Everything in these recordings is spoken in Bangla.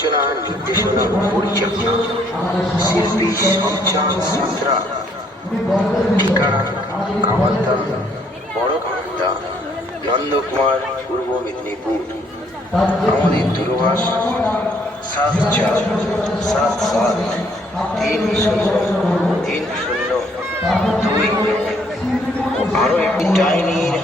রচনা নির্দেশনা পরিচালনা শিল্পী সঞ্চার সাঁতরা, ঠিকানা কাওয়ালদা বড় কাওয়ালদা নন্দকুমার, পূর্ব মেদিনীপুর। আমাদের দূরভাষ সাত চার সাত সাত তিন শূন্য তিন শূন্য, দুই। এক ও আরও একটি ডাইনির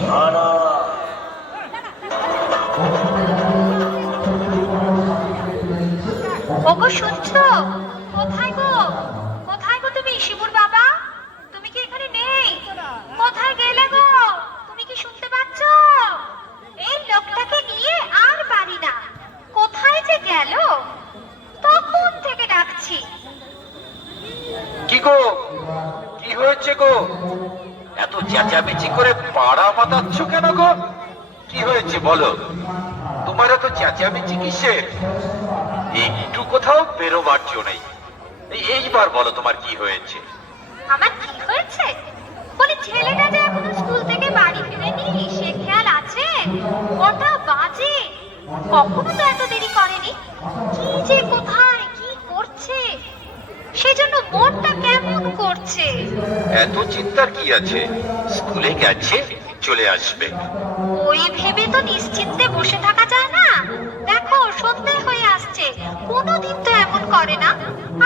ওগো, শুনছো? কোথায় গো? কোথায় গো তুমি, শিবুর বাবা? তুমি কি এখানে নেই? কোথায় গেলে গো? তুমি কি শুনতে পাচ্ছ? এই লোকটাকে নিয়ে আর পারি না। কোথায় যে গেল? তখন থেকে ডাকছি। কি গো? কি হয়েছে গো? এত চেঁচামেচি করে পাড়া মাতাচ্ছ কেন গো? কি হয়েছে বলো? তোমার এত চেঁচামেচি কিসের? একটু কোথাও বেরোবার জো নেই। এইবার বলো তোমার কি হয়েছে? আমার কি হয়েছে? বলি ছেলেটা যে এখনও স্কুল থেকে বাড়ি ফিরেনি সে খেয়াল আছে? কটা বাজে? কখনো তো এত দেরি করেনি। কি যে কোথায় কি করছে? সেজন্য মনটা কেমন করছে? এত চিন্তার কি আছে? স্কুলে গেছে? চলে আসবে। ওই ভেবে তো নিশ্চিন্তে বসে থাকা যায় না। দেখো সন্ধে হয়ে আসছে। কোনোদিন তো এমন করে না।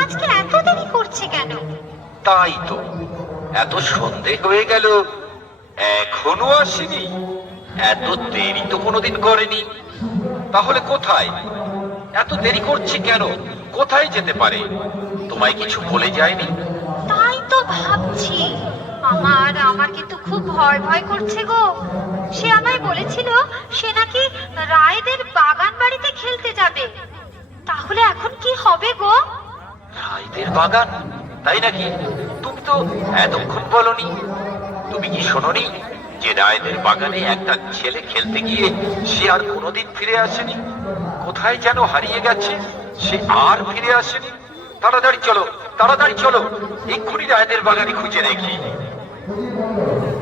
আজকে এত দেরি করছে কেন? তাই তো। এত সন্ধে হয়ে গেল। এখনও আসেনি। এত দেরি তো কোনোদিন করেনি। তাহলে কোথায়? এত দেরি করছে কেন? কোথায় যেতে পারে? তোমায় কিছু বলে যায়নি? তাই তো ভাবছি। আমার আমার কিন্তু খুব ভয় ভয় করছে গো। সে আমায় বলেছিল সে নাকি রায়দের বাগান বাড়িতে খেলতে যাবে। তাহলে এখন কি হবে গো? রায়দের বাগান? তাই নাকি? তুমি তো এতক্ষণ বলনি। তুমি কি যে রায়দের বাগানে একটা ছেলে খেলতে গিয়ে সে আর কোনোদিন ফিরে আসেনি? কোথায় যেন হারিয়ে গেছে, সে আর ফিরে আসেনি? তাড়াতাড়ি চলো তাড়াতাড়ি চলো। এক্ষুনি রায়দের বাগানে খুঁজে দেখি। Hoje,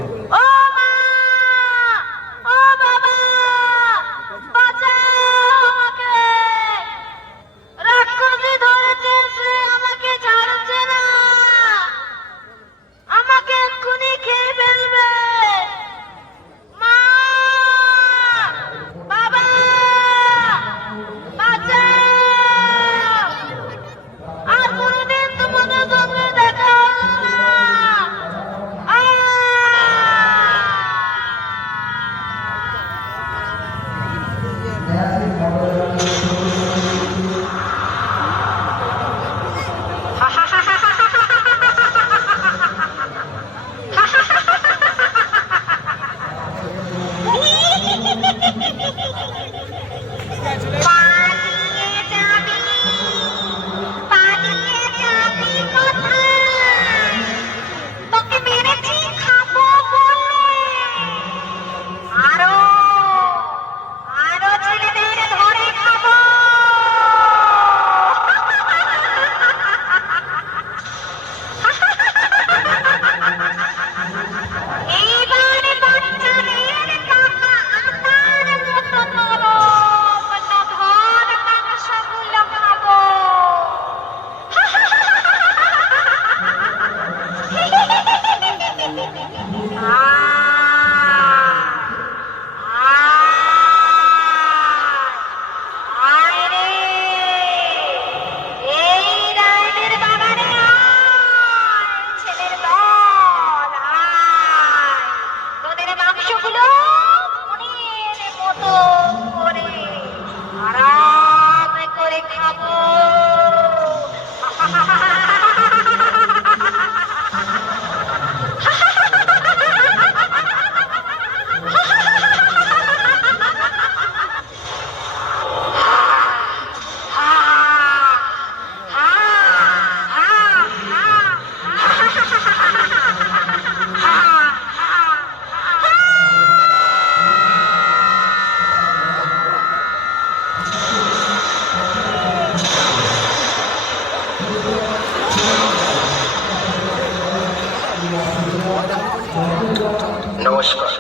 নমস্কার।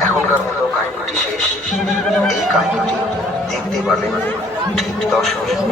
এখনকার মতো কাহিনীটি শেষ। এই কাহিনীটি দেখতে পারলে ঠিক দশ বছর